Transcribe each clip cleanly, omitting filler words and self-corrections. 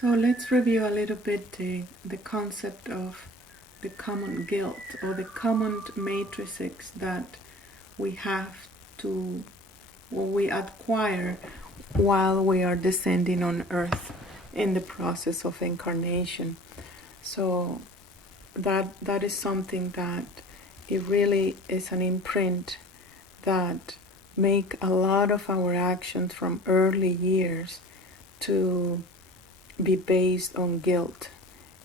So let's review a little bit the concept of the common guilt or the common matrices that we have to, or we acquire while we are descending on earth in the process of incarnation. So that is something that it really is an imprint that make a lot of our actions from early years to be based on guilt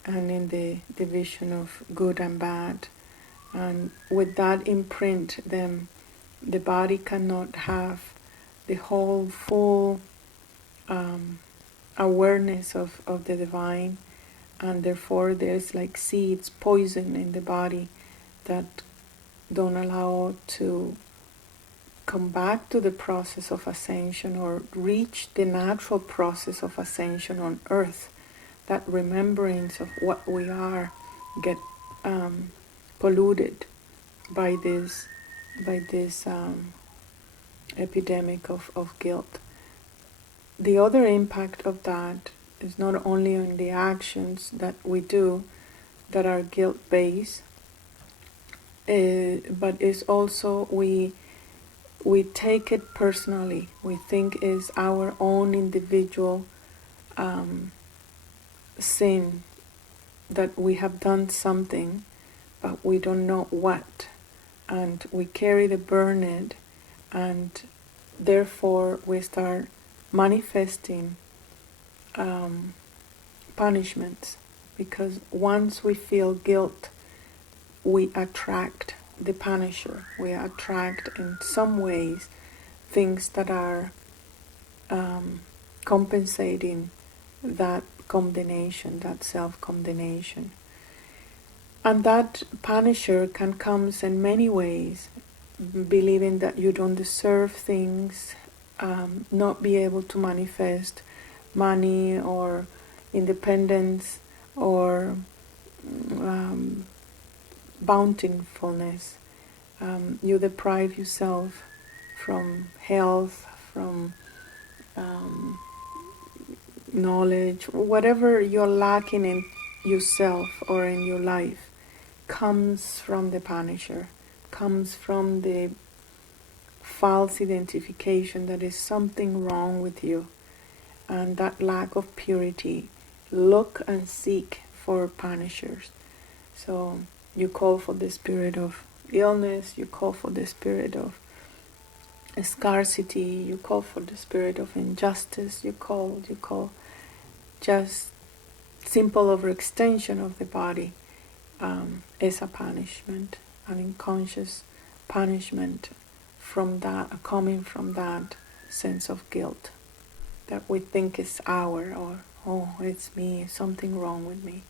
and in the division of good and bad. And with that imprint, then the body cannot have the whole full awareness of the divine, and therefore there's like seeds, poison in the body that don't allow to come back to the process of ascension or reach the natural process of ascension on earth. That remembrance of what we are get polluted by this epidemic of guilt. The other impact of that is not only on the actions that we do that are guilt-based, but is also we take it personally. We think is our own individual sin, that we have done something, but we don't know what, and we carry the burden, and therefore we start manifesting punishments, because once we feel guilt, we attract the punisher. We attract in some ways things that are compensating that condemnation, that self-condemnation. And that punisher can come in many ways, believing that you don't deserve things, not be able to manifest money or independence or bountifulness. You deprive yourself from health, from knowledge, whatever you're lacking in yourself or in your life comes from the punisher, comes from the false identification that is something wrong with you, and that lack of purity. Look and seek for punishers. So you call for the spirit of illness, you call for the spirit of scarcity, you call for the spirit of injustice, you call just simple overextension of the body is a punishment, an unconscious punishment from that, coming from that sense of guilt that we think is our, or oh, it's me, something wrong with me.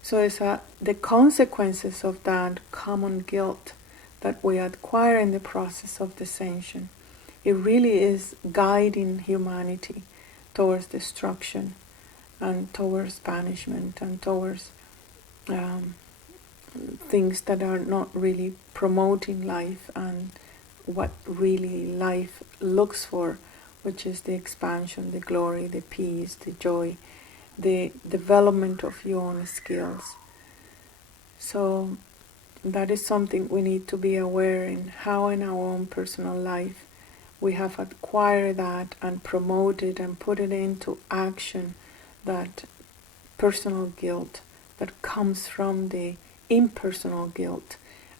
So it's the consequences of that common guilt that we acquire in the process of descension. It really is guiding humanity towards destruction and towards banishment and towards things that are not really promoting life and what really life looks for, which is the expansion, the glory, the peace, the joy, the development of your own skills. So that is something we need to be aware in how in our own personal life we have acquired that and promoted and put it into action, that personal guilt that comes from the impersonal guilt,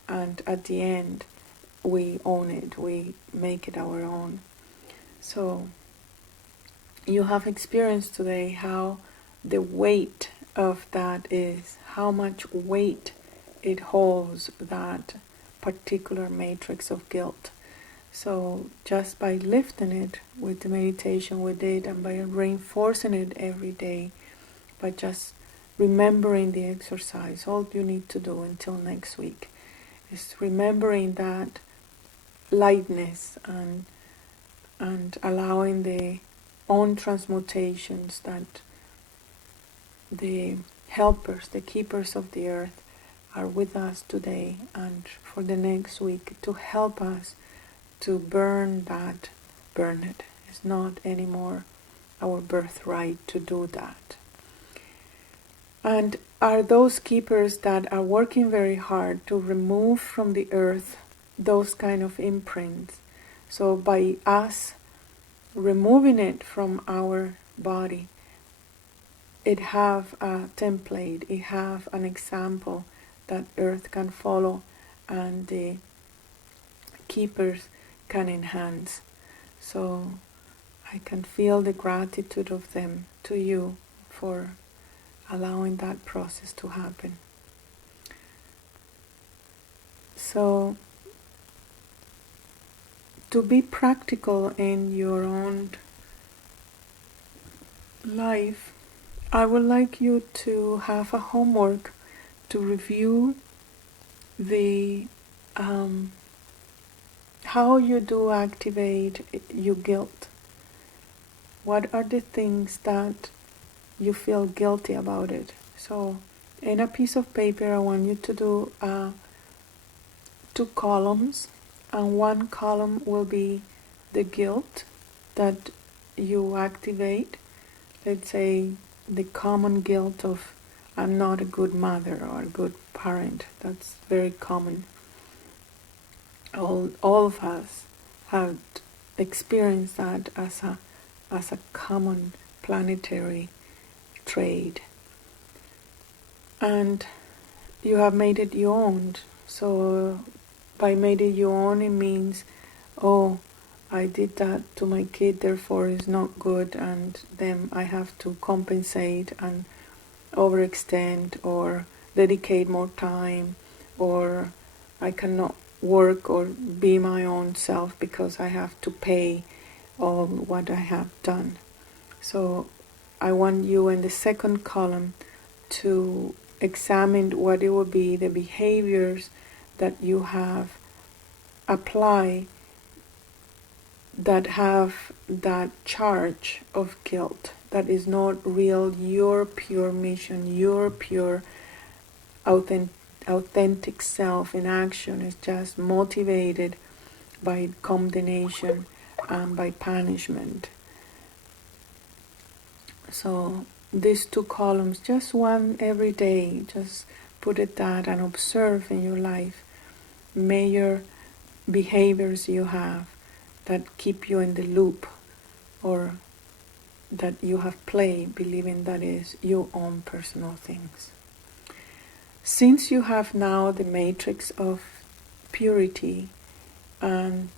and at the end we own it, we make it our own. So you have experienced today how the weight of that is, how much weight it holds, that particular matrix of guilt. So just by lifting it with the meditation we did, and by reinforcing it every day, by just remembering the exercise, all you need to do until next week is remembering that lightness and allowing the own transmutations that the helpers, the keepers of the earth are with us today and for the next week to help us to burn it. It's not anymore our birthright to do that. and are those keepers that are working very hard to remove from the earth those kind of imprints. So by us removing it from our body, it have a template, it have an example that earth can follow and the keepers can enhance. So I can feel the gratitude of them to you for allowing that process to happen. So to be practical in your own life, I would like you to have a homework to review the how you do activate your guilt. What are the things that you feel guilty about it? So in a piece of paper I want you to do 2 columns, and 1 column will be the guilt that you activate. Let's say the common guilt of I'm not a good mother or a good parent. That's very common. All of us have experienced that as a common planetary trait. And you have made it your own. So by made it your own, it means, oh, I did that to my kid, therefore it's not good, and then I have to compensate and overextend or dedicate more time, or I cannot work or be my own self because I have to pay all what I have done. So I want you in the 2nd column to examine what it would be the behaviors that you have applied that have that charge of guilt, that is not real, your pure mission, your pure authentic self in action, is just motivated by condemnation and by punishment. So these 2 columns, just one every day, just put it that and observe in your life major behaviors you have that keep you in the loop, or that you have played believing that is your own personal things. Since you have now the matrix of purity and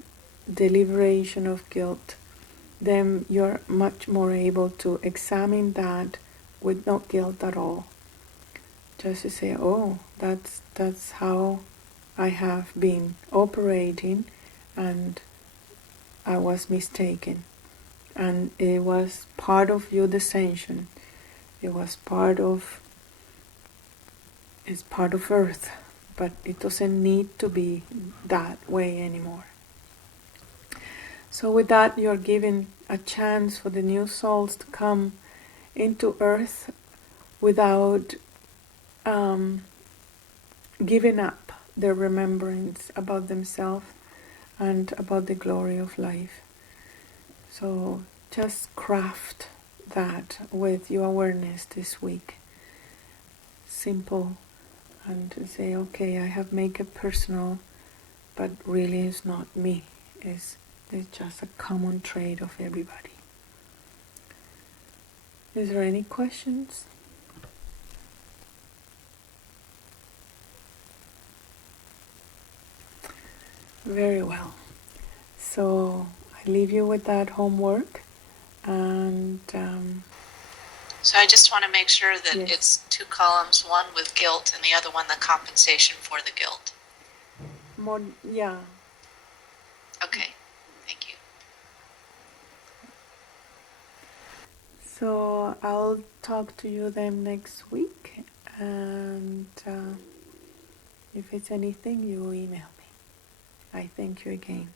the liberation of guilt, then you're much more able to examine that with no guilt at all. Just to say, oh, that's how I have been operating, and I was mistaken. And it was part of your descension. It's part of Earth, but it doesn't need to be that way anymore. So with that, you're given a chance for the new souls to come into Earth without giving up their remembrance about themselves and about the glory of life. So just craft that with your awareness this week. Simple, and to say, okay, I have made it personal, but really it's not me. It's just a common trait of everybody. Is there any questions? Very well. So I leave you with that homework, and so I just want to make sure that yes. It's 2 columns, one with guilt and the other one the compensation for the guilt. More, yeah. Okay, thank you. So I'll talk to you then next week, and if it's anything, you email me. I thank you again.